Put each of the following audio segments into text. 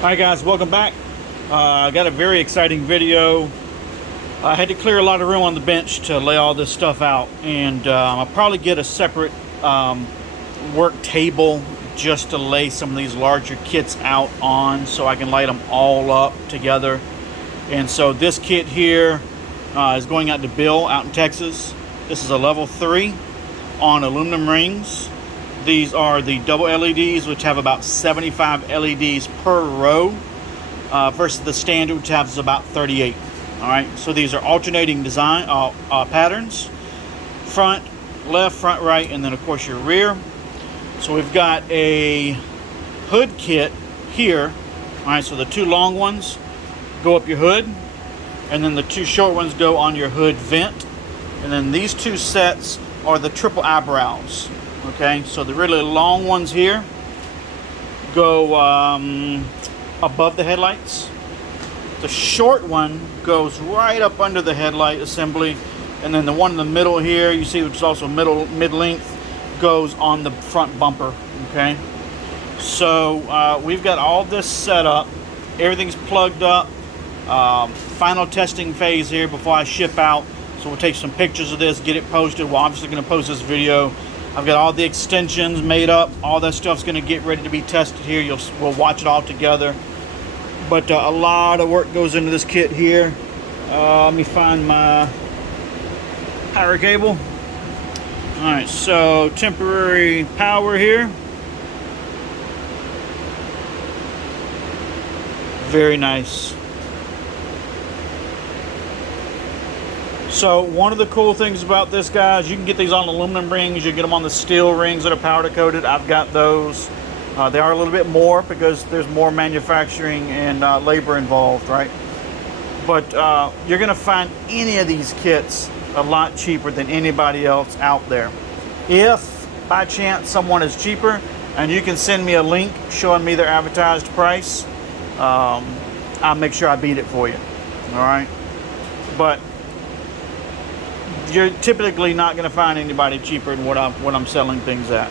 Hi guys, welcome back. I got a very exciting video. I had to clear a lot of room on the bench to lay all this stuff out, and I'll probably get a separate work table just to lay some of these larger kits out on so I can light them all up together. And so this kit here is going out to Bill out in Texas. This is a level 3 on aluminum rings. These are the double LEDs, which have about 75 LEDs per row, versus the standard, which has about 38. All right, so these are alternating design patterns: front, left, front, right, and then of course your rear. So we've got a hood kit here. All right, so the two long ones go up your hood, and then the two short ones go on your hood vent. And then these two sets are the triple eyebrows. Okay, so the really long ones here go above the headlights. The short one goes right up under the headlight assembly, and then the one in the middle here, you see, which is also mid-length, goes on the front bumper. Okay, so we've got all this set up. Everything's plugged up. Final testing phase here before I ship out. So we'll take some pictures of this, get it posted. We're obviously going to post this video. I've got all the extensions made up. All that stuff's going to get ready to be tested here. We'll watch it all together. But a lot of work goes into this kit here. Let me find my power cable. All right, so temporary power here. Very nice. So one of the cool things about this, guys, you can get these on aluminum rings. You get them on the steel rings that are powder coated. I've got those. They are a little bit more because there's more manufacturing and labor involved, right? But you're going to find any of these kits a lot cheaper than anybody else out there. If by chance someone is cheaper and you can send me a link showing me their advertised price, I'll make sure I beat it for you. All right? But you're typically not going to find anybody cheaper than what I'm selling things at.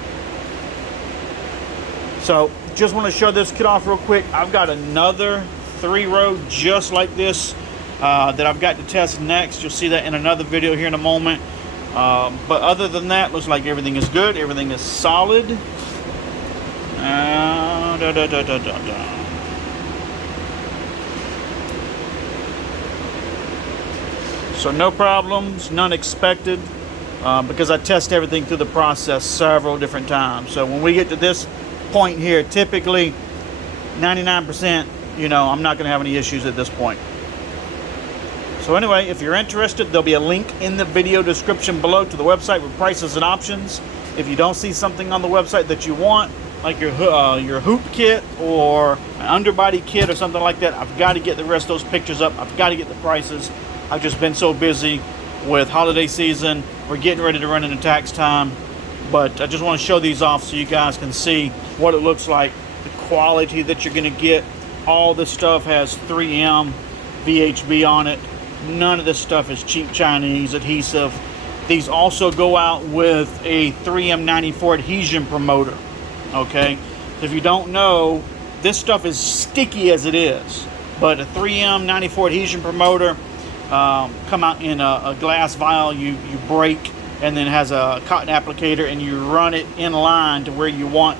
So just want to show this kit off real quick. I've got another 3-row just like this that I've got to test next. You'll see that in another video here in a moment. But other than that, looks like everything is good. Everything is solid. So no problems, none expected, because I test everything through the process several different times. So when we get to this point here, typically 99%, I'm not going to have any issues at this point. So anyway, if you're interested, there'll be a link in the video description below to the website with prices and options. If you don't see something on the website that you want, like your hoop kit or an underbody kit or something like that, I've got to get the rest of those pictures up. I've got to get the prices. I've just been so busy with holiday season. We're getting ready to run into tax time. But I just want to show these off so you guys can see what it looks like, the quality that you're going to get. All this stuff has 3M VHB on it. None of this stuff is cheap Chinese adhesive. These also go out with a 3M 94 adhesion promoter. Okay? If you don't know, this stuff is sticky as it is. But a 3M 94 adhesion promoter come out in a glass vial you break, and then has a cotton applicator, and you run it in line to where you want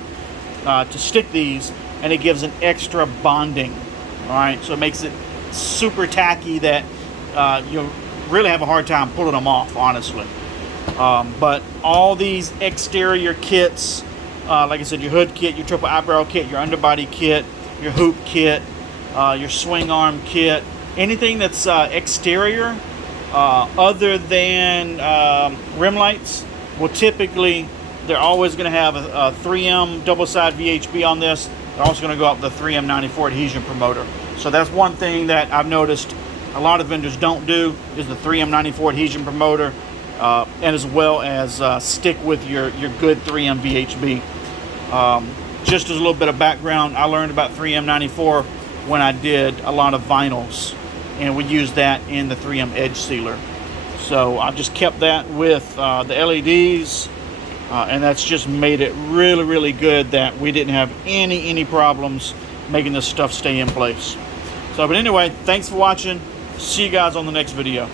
to stick these, and it gives an extra bonding. All right, so it makes it super tacky that you'll really have a hard time pulling them off, honestly. But all these exterior kits, like I said, your hood kit, your triple eyebrow kit, your underbody kit, your hoop kit, your swing arm kit, anything that's exterior other than rim lights will typically, they're always going to have a 3M double-side VHB on this. They're also going to go up with the 3M 94 adhesion promoter. So that's one thing that I've noticed a lot of vendors don't do, is the 3M 94 adhesion promoter, and as well as stick with your good 3M VHB. Just as a little bit of background, I learned about 3M 94 when I did a lot of vinyls, and we used that in the 3M edge sealer. So I just kept that with the LEDs, and that's just made it really, really good that we didn't have any problems making this stuff stay in place. So, but anyway, thanks for watching. See you guys on the next video.